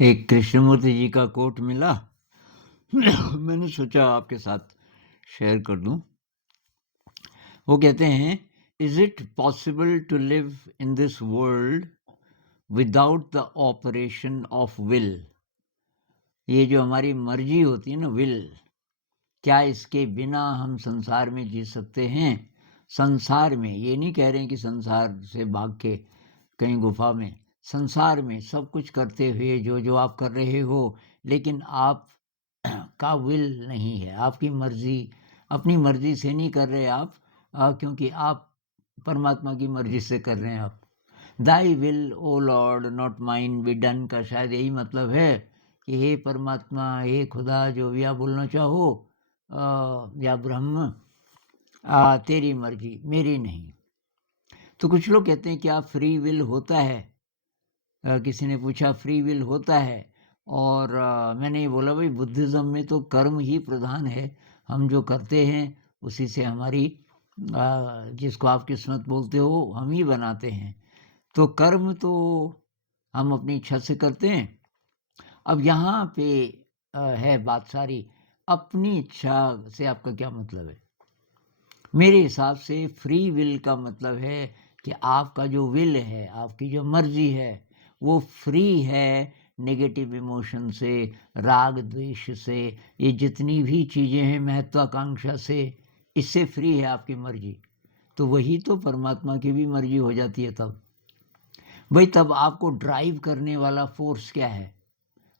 एक कृष्णमूर्ति जी का कोट मिला मैंने सोचा आपके साथ शेयर कर दूं। वो कहते हैं, is it possible to live in this world without the operation of will? ये जो हमारी मर्जी होती है ना, विल, क्या इसके बिना हम संसार में जी सकते हैं? संसार में, ये नहीं कह रहे हैं कि संसार से भाग के कहीं गुफा में, संसार में सब कुछ करते हुए जो जो आप कर रहे हो, लेकिन आप का विल नहीं है, आपकी मर्जी, अपनी मर्जी से नहीं कर रहे आप, क्योंकि आप परमात्मा की मर्जी से कर रहे हैं। आप thy will O Lord not mine be done का शायद यही मतलब है कि हे परमात्मा, हे खुदा, जो भी आप बोलना चाहो, या ब्रह्म, तेरी मर्जी, मेरी नहीं। तो कुछ लोग कहते हैं कि आप फ्री विल होता है? किसी ने पूछा फ्री विल होता है, और मैंने ये बोला भाई बुद्धिज़्म में तो कर्म ही प्रधान है। हम जो करते हैं उसी से हमारी, जिसको आप किस्मत बोलते हो, हम ही बनाते हैं। तो कर्म तो हम अपनी इच्छा से करते हैं। अब यहाँ पे है बात सारी, अपनी इच्छा से आपका क्या मतलब है? मेरे हिसाब से फ्री विल का मतलब है कि आपका जो विल है, आपकी जो मर्जी है, वो फ्री है नेगेटिव इमोशन से, राग द्वेष से, ये जितनी भी चीज़ें हैं, महत्वाकांक्षा से, इससे फ्री है आपकी मर्जी। तो वही तो परमात्मा की भी मर्जी हो जाती है तब। भाई तब आपको ड्राइव करने वाला फोर्स क्या है?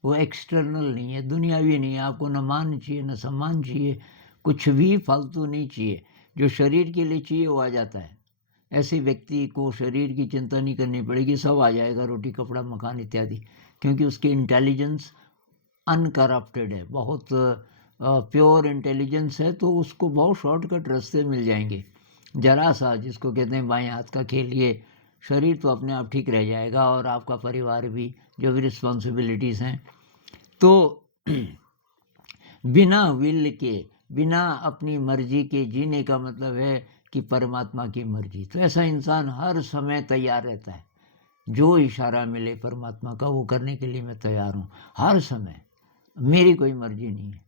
वो एक्सटर्नल नहीं है, दुनियावी नहीं है। आपको न मान चाहिए, न सम्मान चाहिए, कुछ भी फालतू नहीं चाहिए। जो शरीर के लिए चाहिए वो आ जाता है। ऐसे व्यक्ति को शरीर की चिंता नहीं करनी पड़ेगी, सब आ जाएगा, रोटी कपड़ा मकान इत्यादि, क्योंकि उसकी इंटेलिजेंस अनकरप्टेड है, बहुत प्योर इंटेलिजेंस है। तो उसको बहुत शॉर्टकट रास्ते मिल जाएंगे। जरा सा, जिसको कहते हैं बाएं हाथ का खेल, ये शरीर तो अपने आप ठीक रह जाएगा, और आपका परिवार भी, जो भी रिस्पॉन्सिबिलिटीज़ हैं। तो बिना विल के, बिना अपनी मर्जी के जीने का मतलब है कि परमात्मा की मर्जी। तो ऐसा इंसान हर समय तैयार रहता है, जो इशारा मिले परमात्मा का वो करने के लिए मैं तैयार हूँ हर समय। मेरी कोई मर्जी नहीं है,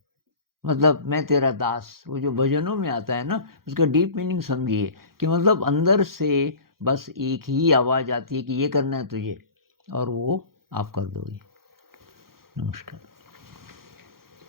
मतलब मैं तेरा दास, वो जो भजनों में आता है ना, उसका डीप मीनिंग समझिए कि मतलब अंदर से बस एक ही आवाज़ आती है कि ये करना है तुझे, और वो आप कर दोगे। नमस्कार।